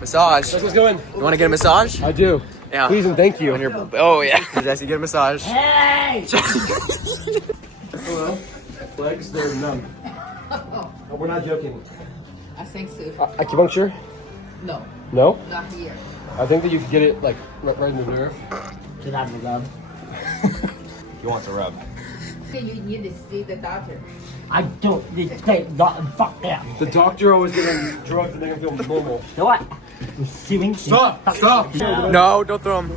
Massage. Let's go in. You want to get a massage? I do. Yeah. Please and thank you. When you're, oh yeah. Jesse, get a massage. Hello. Legs, they're numb. We're not joking. I think so. Acupuncture? No, No? not here. I think that you could get it like right in the nerve. Can I have a rub? You want to rub. Okay, you need to see the doctor. I don't need to take nothing. Fuck that. The doctor always gives him drugs to make him feel normal. You know what? Receiving. Stop! Stop! No, don't throw him.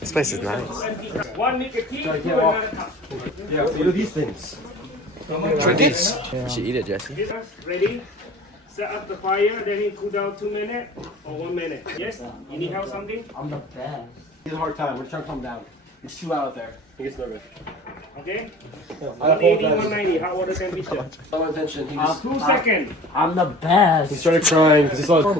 This place is nice. One nicotine, Gotta two get off. another cup. Yeah, what are these things? Crickets. You should eat it, Jesse. Ready? Set up the fire, then you cool down 2 minutes or 1 minute. Yes? You need help something? I'm the best. He's a hard time. We're trying to calm down. It's too loud out there. He gets nervous. Okay? I 180, apologize. 190, hot water temperature. No intention. He just 2 seconds. I'm the best. he started crying because he saw.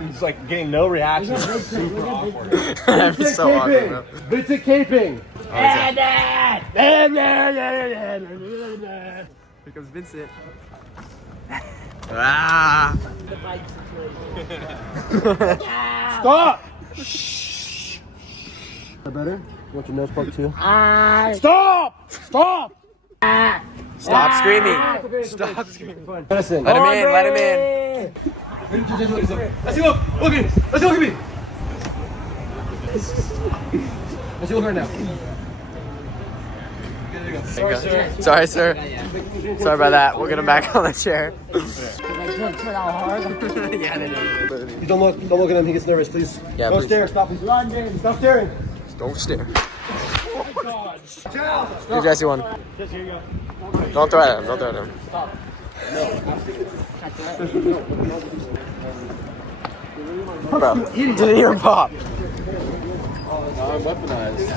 He's like getting no reaction. Super awkward. I'm so awkward, bro. Vincent caping. Here comes Vincent. Ah! Stop! Shh. That better? You want your nose poked too? Stop! Stop! Stop screaming. Stop screaming. Medicine. Let him in, let him in. Let's see, look! Look at me! Let's see, look at me! Let's see, look right now. Sorry, sir. Sorry, sir. Sorry about that. We'll get him back on the chair. Turn out hard. Yeah, they do. Please don't look at him. He gets nervous, please. Yeah, Don't please. stare. Stop. London. Stop staring. Don't stare. Here, Jesse, one. Don't throw at him. Don't throw at him. Bro, didn't even pop. I'm weaponized.